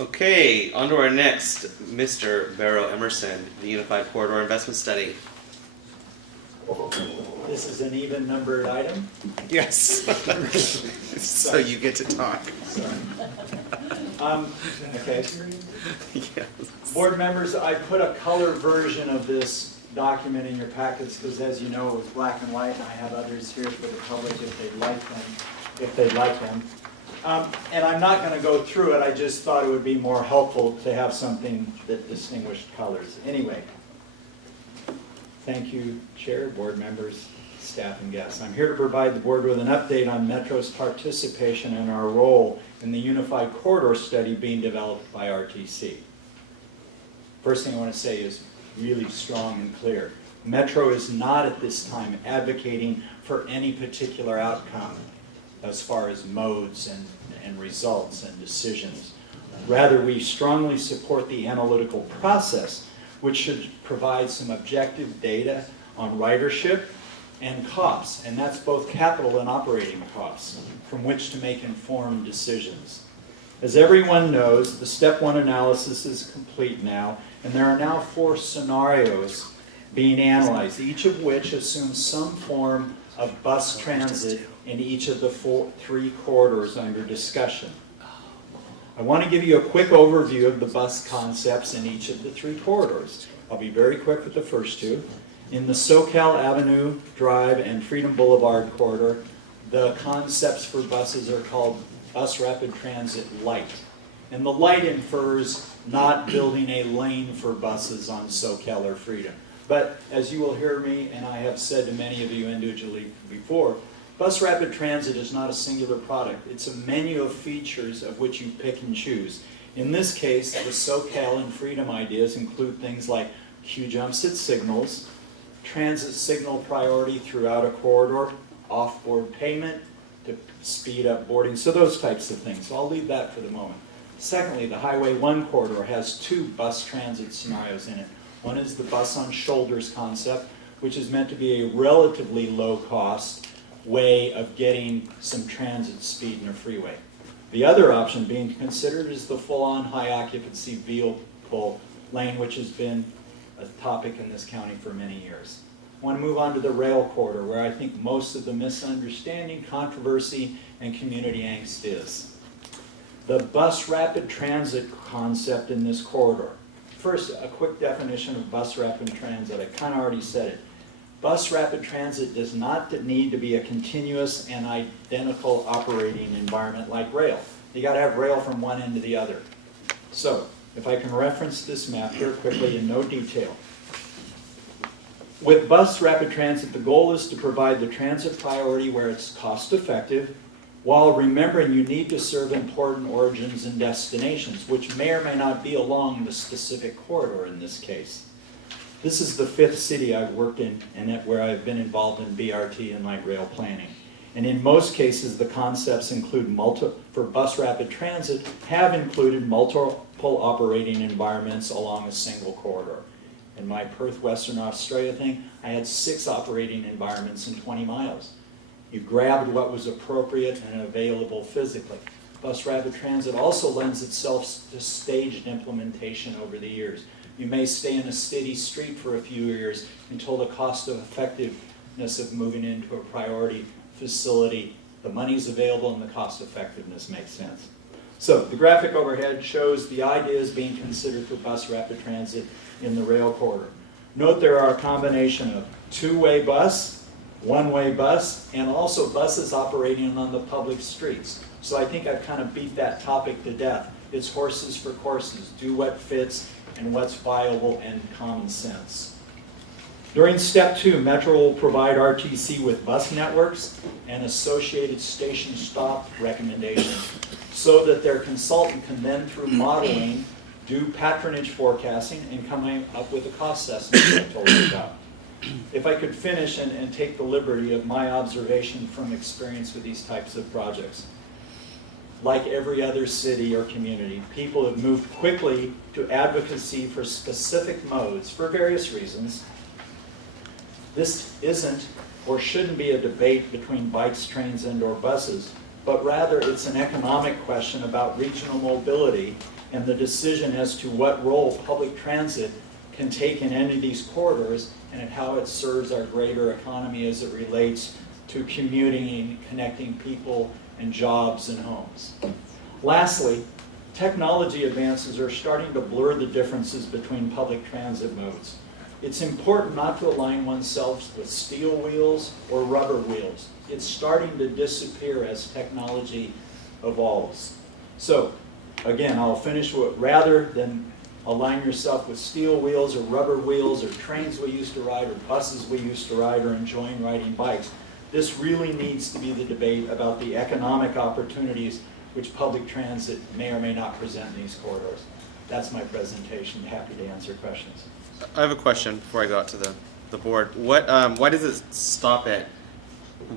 Okay, on to our next, Mr. Barrow Emerson, the Unified Corridor Investment Study. This is an even numbered item. Yes. So you get to talk. Sorry. Okay. Yes. Board members, I put a color version of this document in your packets because, as you know, it was black and white, and I have others here for the public if they'd like them. And I'm not going to go through it. I just thought it would be more helpful to have something that distinguished colors. Anyway, thank you, Chair, board members, staff, and guests. I'm here to provide the board with an update on Metro's participation and our role in the Unified Corridor Study being developed by RTC. First thing I want to say is really strong and clear. Metro is not at this time advocating for any particular outcome as far as modes and results and decisions. Rather, we strongly support the analytical process, which should provide some objective data on ridership and costs, and that's both capital and operating costs, from which to make informed decisions. As everyone knows, the Step 1 analysis is complete now, and there are now 4 scenarios being analyzed, each of which assumes some form of bus transit in each of the 3 corridors under discussion. I want to give you a quick overview of the bus concepts in each of the 3 corridors. I'll be very quick with the first 2. In the SoCal Avenue Drive and Freedom Boulevard corridor, the concepts for buses are called Bus Rapid Transit Light. And the light infers not building a lane for buses on SoCal or Freedom. But as you will hear me, and I have said to many of you individually before, Bus Rapid Transit is not a singular product. It's a menu of features of which you pick and choose. In this case, the SoCal and Freedom ideas include things like queue jumps at signals, transit signal priority throughout a corridor, off-board payment to speed up boarding, so those types of things. So I'll leave that for the moment. Secondly, the Highway 1 corridor has 2 bus transit scenarios in it. One is the bus on shoulders concept, which is meant to be a relatively low-cost way of getting some transit speed in a freeway. The other option being considered is the full-on high-occupancy vehicle lane, which has been a topic in this county for many years. I want to move on to the rail corridor, where I think most of the misunderstanding, controversy, and community angst is. The bus rapid transit concept in this corridor. First, a quick definition of bus rapid transit. I kind of already said it. Bus rapid transit does not need to be a continuous and identical operating environment like rail. You got to have rail from one end to the other. So, if I can reference this map here quickly in no detail. With bus rapid transit, the goal is to provide the transit priority where it's cost effective, while remembering you need to serve important origins and destinations, which may or may not be along the specific corridor in this case. This is the 5th city I've worked in and where I've been involved in BRT and light rail planning. And in most cases, the concepts include for bus rapid transit have included multiple operating environments along a single corridor. In my Perth, Western Australia thing, I had 6 operating environments in 20 miles. You grabbed what was appropriate and available physically. Bus rapid transit also lends itself to staged implementation over the years. You may stay in a steady street for a few years until the cost of effectiveness of moving into a priority facility, the money's available and the cost effectiveness makes sense. So the graphic overhead shows the ideas being considered for bus rapid transit in the rail corridor. Note there are a combination of 2-way bus, 1-way bus, and also buses operating on the public streets. So I think I've kind of beat that topic to death. It's horses for courses. Do what fits and what's viable and common sense. During Step 2, Metro will provide RTC with bus networks and associated station stop recommendations so that their consultant can then, through modeling, do patronage forecasting and come up with a cost estimate I told you about. If I could finish and take the liberty of my observation from experience with these types of projects. Like every other city or community, people have moved quickly to advocacy for specific modes for various reasons. This isn't or shouldn't be a debate between bikes, trains, and/or buses, but rather it's an economic question about regional mobility and the decision as to what role public transit can take in any of these corridors and how it serves our greater economy as it relates to commuting and connecting people and jobs and homes. Lastly, technology advances are starting to blur the differences between public transit modes. It's important not to align oneself with steel wheels or rubber wheels. It's starting to disappear as technology evolves. So, again, I'll finish with, rather than align yourself with steel wheels or rubber wheels or trains we used to ride or buses we used to ride or enjoying riding bikes, this really needs to be the debate about the economic opportunities which public transit may or may not present in these corridors. That's my presentation. Happy to answer questions. I have a question before I go out to the board. What, why does it stop at,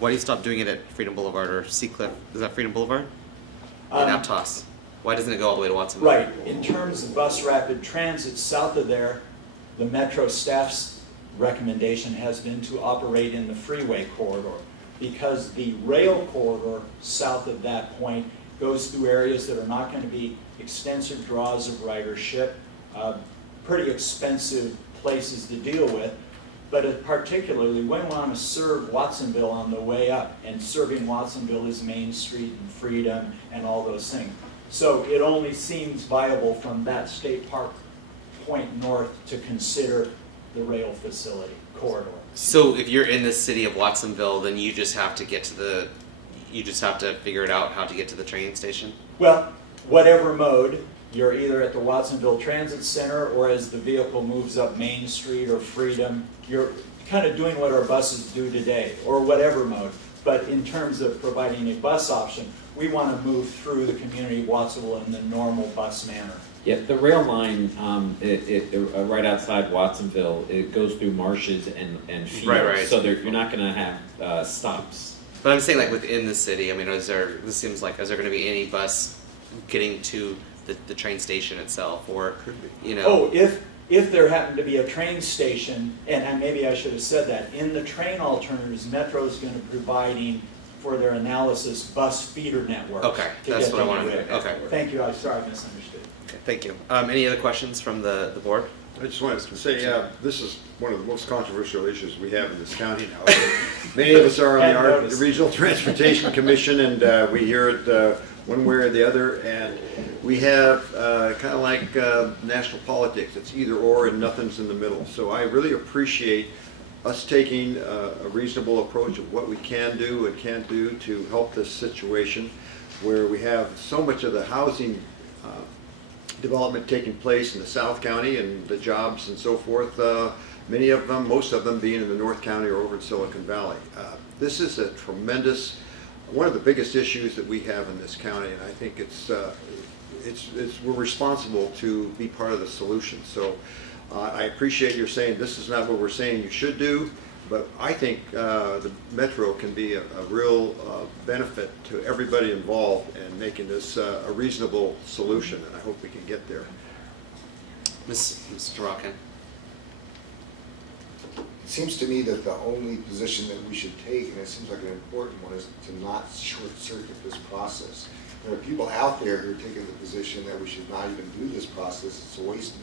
why do you stop doing it at Freedom Boulevard or Seacliff? Is that Freedom Boulevard? In Aptos? Why doesn't it go all the way to Watsonville? Right. In terms of bus rapid transit, south of there, the Metro staff's recommendation has been to operate in the freeway corridor because the rail corridor south of that point goes through areas that are not going to be extensive draws of ridership, pretty expensive places to deal with, but particularly we want to serve Watsonville on the way up, and serving Watsonville is Main Street and Freedom and all those things. So it only seems viable from that State Park point north to consider the rail facility corridor. So if you're in the city of Watsonville, then you just have to get to the, you just have to figure it out how to get to the train station? Well, whatever mode, you're either at the Watsonville Transit Center or as the vehicle moves up Main Street or Freedom, you're kind of doing what our buses do today, or whatever mode. But in terms of providing a bus option, we want to move through the community of Watsonville in the normal bus manner. Yeah, the rail line, right outside Watsonville, it goes through marshes and fields. Right. So you're not going to have stops. But I'm saying like within the city, I mean, is there, this seems like, is there going to be any bus getting to the train station itself, or, you know? Oh, if there happened to be a train station, and maybe I should have said that, in the train alternatives, Metro is going to be providing for their analysis bus feeder network. Okay, that's what I wanted to know. Okay. Thank you, I'm sorry I misunderstood. Okay, thank you. Any other questions from the board? I just wanted to say, this is one of the most controversial issues we have in this county now. Many of us are on the Regional Transportation Commission, and we hear it one way or the other, and we have kind of like national politics. It's either or and nothing's in the middle. So I really appreciate us taking a reasonable approach of what we can do and can't do to help this situation where we have so much of the housing development taking place in the South County and the jobs and so forth, many of them, most of them being in the North County or over in Silicon Valley. This is a tremendous, one of the biggest issues that we have in this county, and I think we're responsible to be part of the solution. So I appreciate your saying this is not what we're saying you should do, but I think the Metro can be a real benefit to everybody involved in making this a reasonable solution, and I hope we can get there. Mr. Rockin. It seems to me that the only position that we should take, and it seems like an important one, is to not short-circuit this process. There are people out there who are taking the position that we should not even do this process. It's a waste.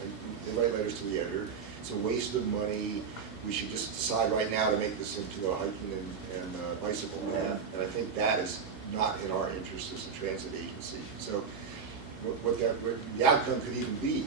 They write letters to the editor. It's a waste of money. We should just decide right now to make this into a hiking and bicycle path. And I think that is not in our interest as a transit agency. So what the outcome could even be,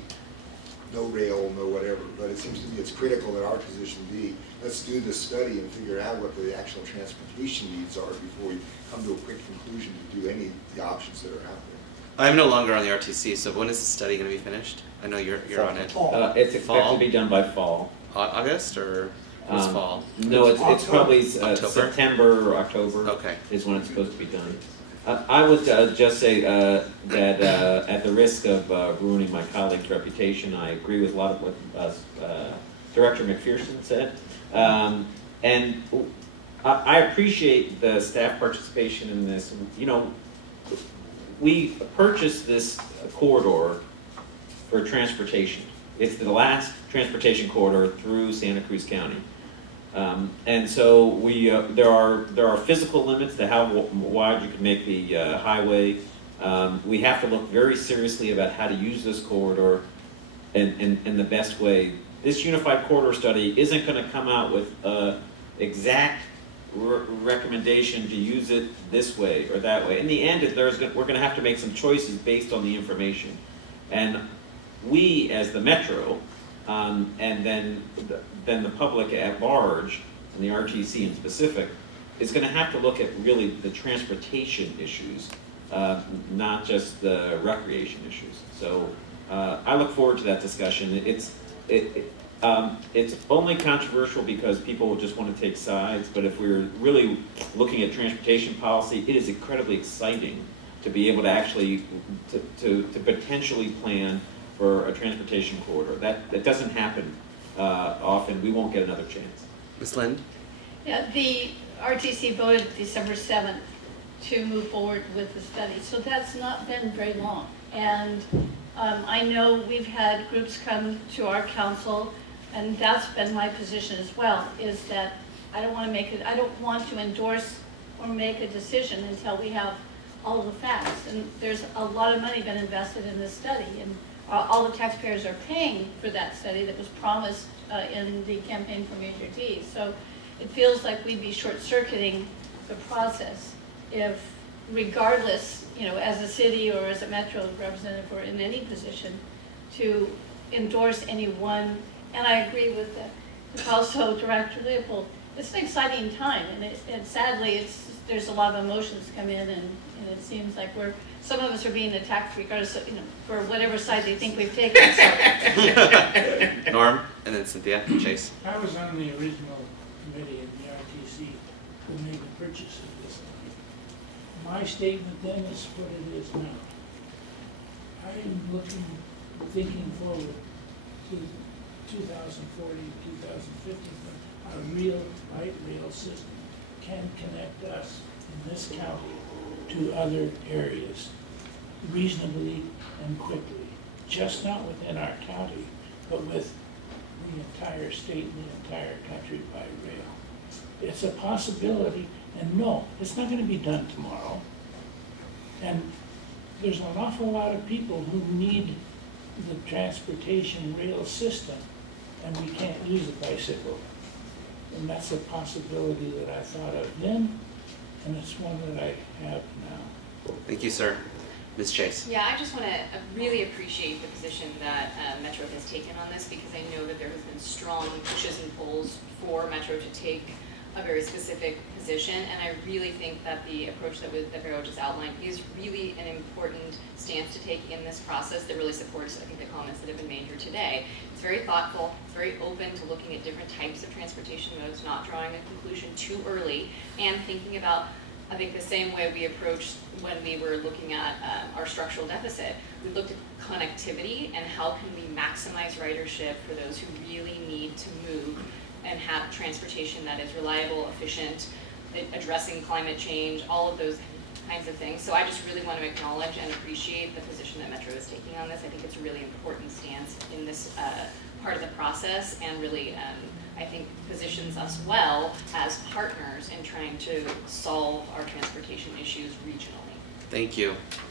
no rail, no whatever. But it seems to me it's critical that our position be, let's do this study and figure out what the actual transportation needs are before we come to a quick conclusion to do any of the options that are out there. I'm no longer on the RTC, so when is the study going to be finished? I know you're on it. It's expected to be done by fall. August or this fall? No, it's probably October? September or October. Okay. Is when it's supposed to be done. I would just say that at the risk of ruining my colleague's reputation, I agree with a lot of what Director McPherson said. And I appreciate the staff participation in this. You know, we purchased this corridor for transportation. It's the last transportation corridor through Santa Cruz County. And so we there are physical limits to how wide you can make the highway We have to look very seriously about how to use this corridor in the best way. This unified corridor study isn't going to come out with an exact recommendation to use it this way or that way. In the end, we're going to have to make some choices based on the information. And we, as the Metro, and then the public at large, and the RTC in specific, is going to have to look at really the transportation issues, not just the recreation issues. So I look forward to that discussion. It's only controversial because people just want to take sides, but if we're really looking at transportation policy, it is incredibly exciting to be able to actually to potentially plan for a transportation corridor. That doesn't happen often. We won't get another chance. Ms. Lynn? Yeah, the RTC voted December 7th to move forward with the study, so that's not been very long. And I know we've had groups come to our council, and that's been my position as well, is that I don't want to endorse or make a decision until we have all of the facts. And there's a lot of money been invested in this study, and all the taxpayers are paying for that study that was promised in the campaign for Major D. So it feels like we'd be short-circuiting the process if, regardless, as a city or as a Metro representative or in any position, to endorse any one. And I agree with also Director Leopold. It's an exciting time, and sadly, there's a lot of emotions come in, and it seems like some of us are being attacked regardless of, for whatever side they think we've taken. So. Norm, and then Cynthia, Chase. I was on the original committee in the RTC who made the purchase of this. My statement then is what it is now. I am thinking forward to 2040, 2050, when a real light rail system can connect us in this county to other areas reasonably and quickly, just not within our county, but with the entire state and the entire country by rail. It's a possibility, and no, it's not going to be done tomorrow. And there's an awful lot of people who need the transportation rail system, and we can't use a bicycle. And that's a possibility that I thought of then, and it's one that I have now. Thank you, sir. Ms. Chase. Yeah, I just want to really appreciate the position that Metro has taken on this, because I know that there has been strong pushes and pulls for Metro to take a very specific position, and I really think that the approach that Barrow just outlined is really an important stance to take in this process that really supports, I think, the comments that have been made here today. It's very thoughtful, it's very open to looking at different types of transportation modes, not drawing a conclusion too early, and thinking about, I think, the same way we approached when we were looking at our structural deficit. We looked at connectivity and how can we maximize ridership for those who really need to move and have transportation that is reliable, efficient, addressing climate change, all of those kinds of things. So I just really want to acknowledge and appreciate the position that Metro is taking on this. I think it's a really important stance in this part of the process, and really, I think, positions us well as partners in trying to solve our transportation issues regionally. Thank you.